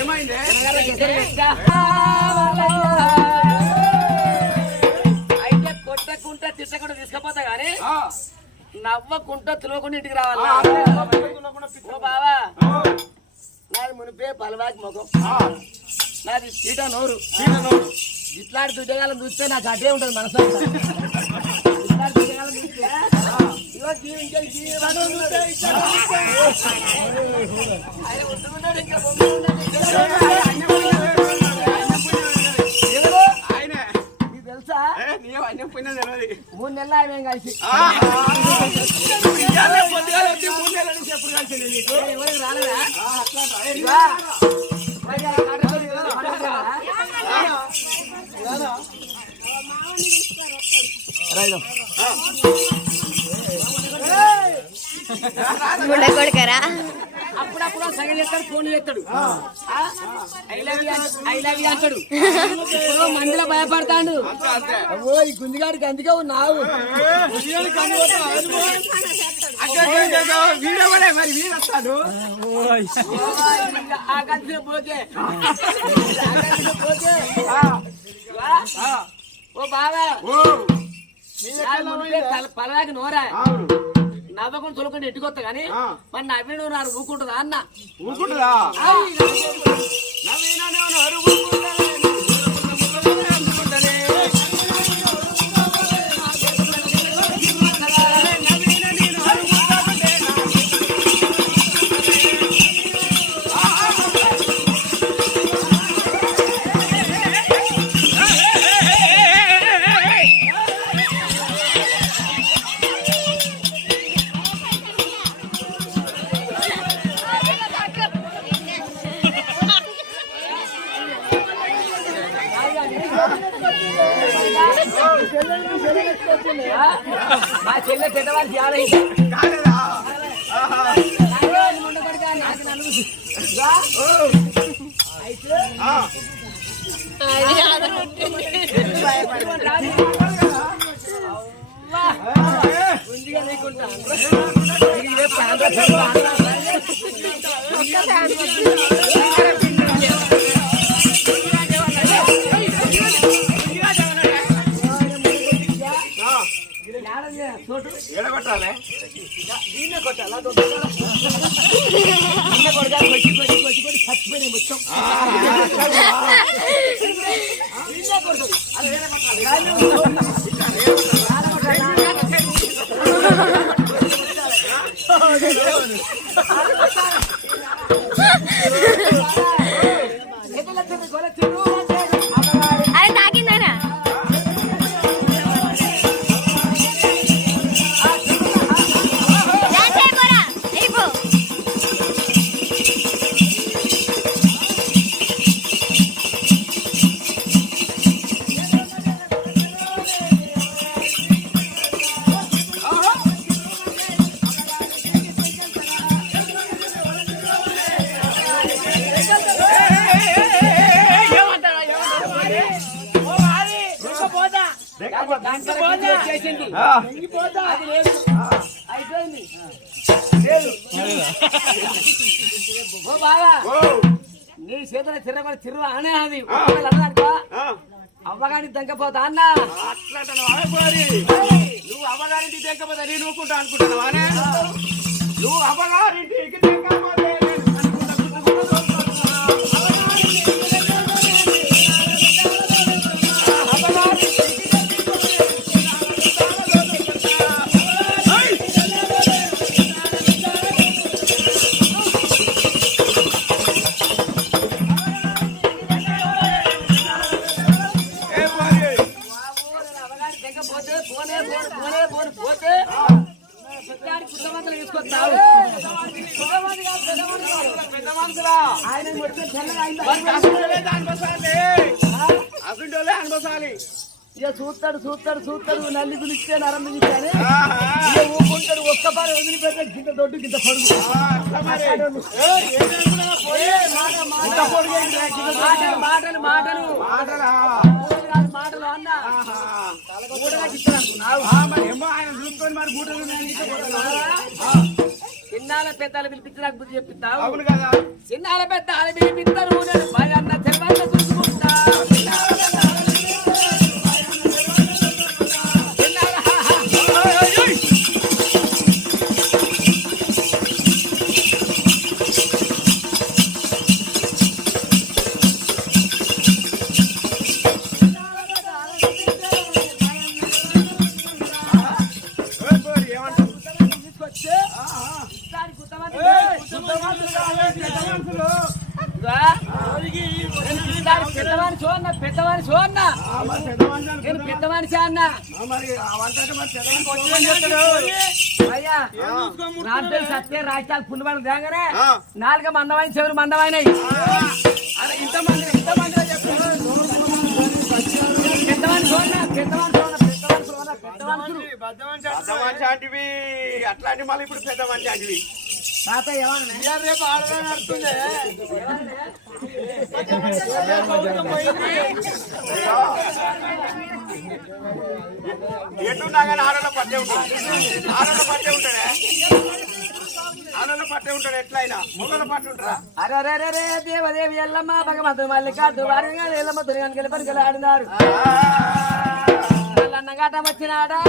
ఏమైంది అయితే కొట్టకుంటా తిట్టకుండా తీసుకపోతా గానీ నవ్వకుంటా తులవకుండా ఇంటికి రావాలా బావా నాది మునిపే పలవాకి ముఖం నాది చీట నోరు ఇట్లాంటి దుడ్డగాలం చూస్తే నాకు అటే ఉంటుంది మనసు ఇట్లాంటి దుడ్డగాలం చూస్తే ఇగో జీవించే ఆయన ఉంటున్నాడు ఇంకా తెలుసా 3 నెలలు ఆయన కలిసి ఎప్పుడు కలిసి ఎవరికి రాలేదా అప్పుడప్పుడు సగం చేస్తాడు ఫోన్ చేస్తాడు ఐ లవ్ యూ అంటాడు మందిలో భయపడతాడు ఓ ఈ గుంజిగాడికి అందుకే ఉన్నావు మరి వీడొస్తాడు ఆ కలిసి పోతే ఓ బాగా పలవాకి నోరా నవ్వకుండా తొలకుండా ఎట్టుకొస్తా గానీ మరి నవ్విన నారు ఊకుంటుందా అన్న ఊకుంటుందా మా చెల్లె చెడ్డవాళ్ళు చాలా ముందుగా లేకుండా ఎడగొట్టాలి దీన్నే కొట్టాలి కొడగా కొట్టి చచ్చిపోయినాయి మొత్తం దీన్నే కొడుతుంది అది వేరే అది తాకిందనా చేసింది అయిపోయింది ఓ బాగా నీ చేతుల చిర్ర అనే అది అవ్వగానికి తెంకపోతా అన్న నువ్వు అవ్వగారింటికి తెంకపోతా నేను ఊకుంటా అనుకుంటున్నావా నువ్వు అవ్వగారింటికి తెంకపోతే చూస్తాడు నల్లి గురిస్తే నరం గురిస్తే ఊకుంటాడు ఒక్కపారి వదిలిపెట్టే గింత దొడ్డు గింత పడుగు మాటలు మాటలు అన్న ఆయన చూసుకొని మరి బూటలు చిన్నాల పెద్దలు పిలిపించి నాకు బుద్ధి చెప్పిస్తావు. అవును కదా. చిన్నాల పెద్దలు పిలిపిస్తారు నేను భయన్న చెరువన్న చూసుకుంటా. పెద్దవాని చూడన్నా నేను పెద్ద మనిషి అన్నా. అయ్యా రాత్రి సత్య రాష్ట్రాలు పుణ్యపడి రాగానే నాలుగు మందమైన చెవులు మందమైనవి. ఇంతమంది పెద్దవాని చూడన్నా పెద్దవాంటివి అట్లాంటి మళ్ళీ ఇప్పుడు పెద్ద మంచి తాత ఏమన్నా రేపు ఆడగా నడుతుంది. ఎటున్నా కానీ ఆడలో పట్టే ఉంటుంది. ఆడలో పట్టే ఉంటాడే ఆడలో పట్టే ఉంటాడు. ఎట్లయినా మొగల పట్టు ఉంటారా? అరే దేవదేవి ఎల్లమ్మ భగవంతుడు మల్లికార్జున వారిగా ఎల్లమ్మ దుర్గానికి వెళ్ళి పరికలు ఆడినారు. అన్నగాటం వచ్చినాడా